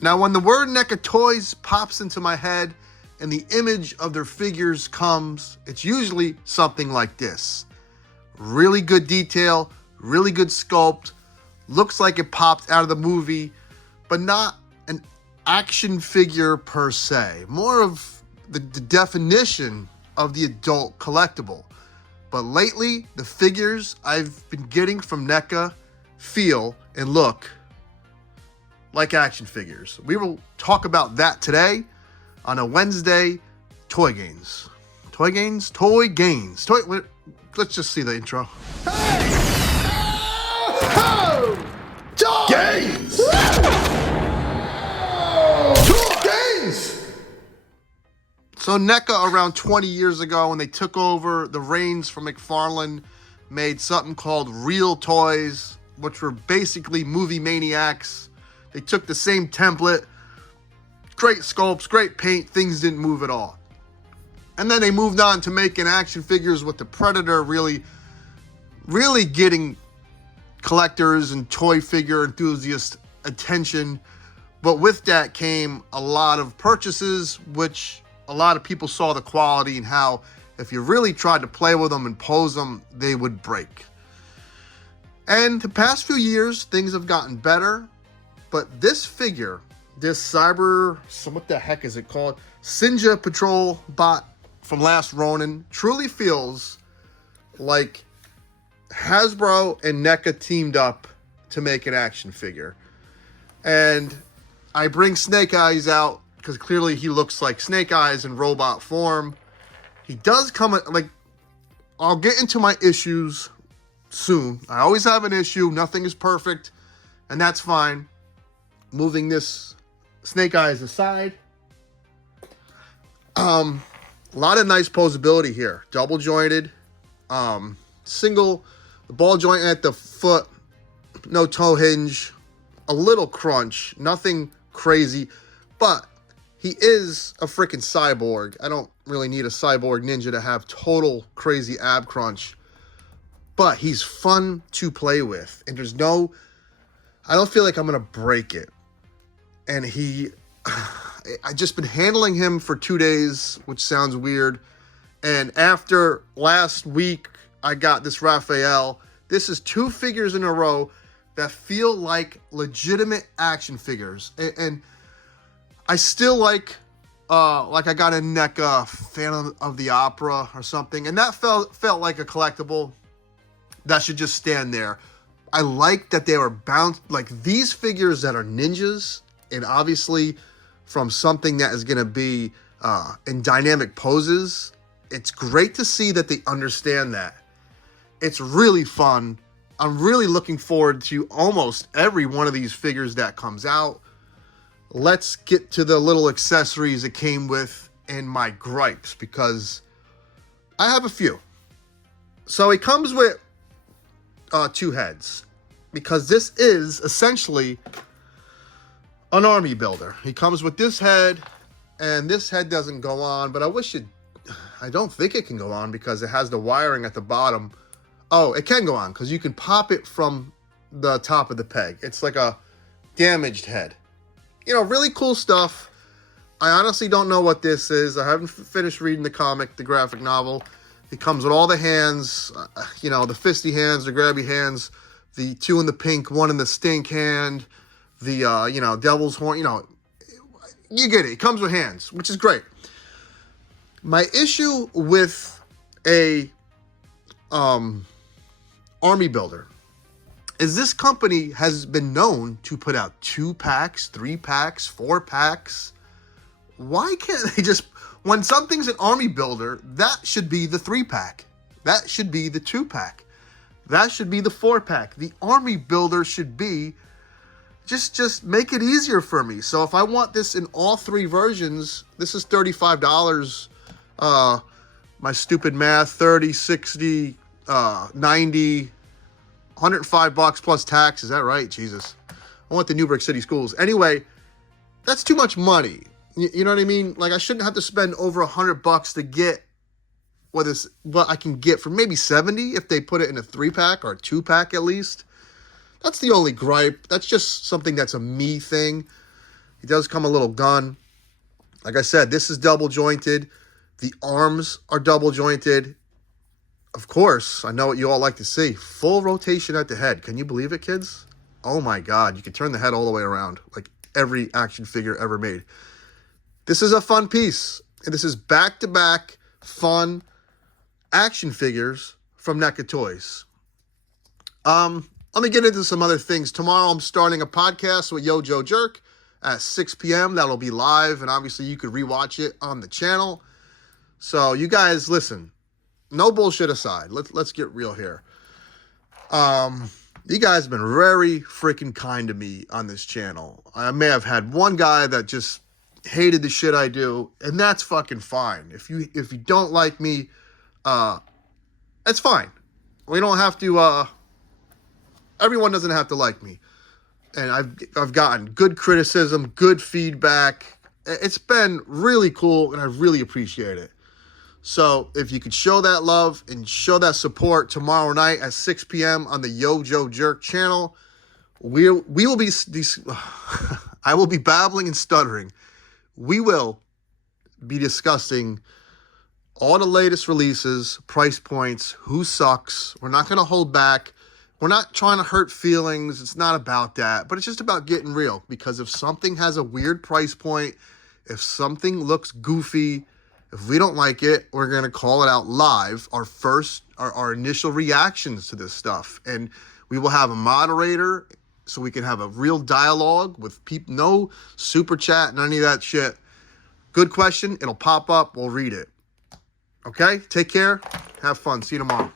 Now, when the word Neca Toys pops into my head and the image of their figures comes, it's usually something like this. Really good detail, really good sculpt, looks like it popped out of the movie, but not an action figure per se. More of the definition of the adult collectible. But lately, the figures I've been getting from Neca feel and look like action figures. We will talk about that today on a Wednesday Toy Gains. Toy Gains? Toy Gains. Let's just see the intro. Hey! Oh! Toy Gains! Toy Gains! So Neca, around 20 years ago, when they took over the reins from McFarlane, made something called Real Toys, which were basically movie maniacs. They took the same template, great sculpts, great paint, things didn't move at all. And then they moved on to making action figures with the Predator really getting collectors and toy figure enthusiasts attention. But with that came a lot of purchases, which a lot of people saw the quality and how if you really tried to play with them and pose them, they would break. And the past few years, things have gotten better. But this figure, this what the heck is it called? Sinja Patrol bot from Last Ronin, truly feels like Hasbro and Neca teamed up to make an action figure. And I bring Snake Eyes out because clearly he looks like Snake Eyes in robot form. He does come, I'll get into my issues soon. I always have an issue. Nothing is perfect, and that's fine. Moving this Snake Eyes aside. A lot of nice posability here. Double jointed. Single. The ball joint at the foot. No toe hinge. A little crunch. Nothing crazy. But he is a freaking cyborg. I don't really need a cyborg ninja to have total crazy ab crunch. But he's fun to play with. And I don't feel like I'm going to break it. And I just been handling him for 2 days, which sounds weird. And after last week, I got this Raphael. This is 2 figures in a row that feel like legitimate action figures. And I still like I got a Neca Phantom of the Opera or something. And that felt like a collectible that should just stand there. I like that they were bound, like these figures that are ninjas, and obviously from something that is going to be in dynamic poses. It's great to see that they understand that. It's really fun. I'm really looking forward to almost every one of these figures that comes out. Let's get to the little accessories it came with and my gripes, because I have a few. So it comes with 2 heads, because this is essentially an army builder. He comes with this head, and this head doesn't go on, but I don't think it can go on because it has the wiring at the bottom. Oh, it can go on because you can pop it from the top of the peg. It's like a damaged head. Really cool stuff. I honestly don't know what this is. I haven't finished reading the comic, the graphic novel. It comes with all the hands, the fisty hands, the grabby hands, the 2 in the pink, 1 in the stink hand, the, devil's horn, you get it. It comes with hands, which is great. My issue with a army builder is this company has been known to put out 2 packs, 3 packs, 4 packs. Why can't they just, when something's an army builder, that should be the 3-pack. That should be the 2-pack. That should be the 4-pack. The army builder should be, just make it easier for me. So if I want this in all 3 versions, this is $35. My stupid math, 30, 60, 90, $105 plus tax. Is that right? Jesus. I want the New Brick City schools. Anyway, that's too much money. You know what I mean? Like, I shouldn't have to spend over $100 to get what I can get for maybe 70 if they put it in a 3-pack or a 2-pack at least. That's the only gripe. That's just something that's a me thing. He does come a little gun. Like I said, this is double jointed. The arms are double jointed. Of course, I know what you all like to see. Full rotation at the head. Can you believe it, kids? Oh my God, you can turn the head all the way around, like every action figure ever made. This is a fun piece. And this is back-to-back fun action figures from Neca Toys. Let me get into some other things. Tomorrow I'm starting a podcast with Yo Joe Jerk at 6 p.m. That'll be live, and obviously you could rewatch it on the channel. So you guys, listen, no bullshit aside. Let's get real here. You guys have been very freaking kind to me on this channel. I may have had one guy that just hated the shit I do, and that's fucking fine. If you don't like me, that's fine. We don't have to. Everyone doesn't have to like me. And I've gotten good criticism, good feedback. It's been really cool, and I really appreciate it. So if you could show that love and show that support tomorrow night at 6 p.m. on the Yo Joe Jerk channel, we will be. I will be babbling and stuttering. We will be discussing all the latest releases, price points, who sucks. We're not going to hold back. We're not trying to hurt feelings. It's not about that. But it's just about getting real. Because if something has a weird price point, if something looks goofy, if we don't like it, we're going to call it out live. Our initial reactions to this stuff. And we will have a moderator so we can have a real dialogue with people. No super chat, none of that shit. Good question. It'll pop up. We'll read it. Okay? Take care. Have fun. See you tomorrow.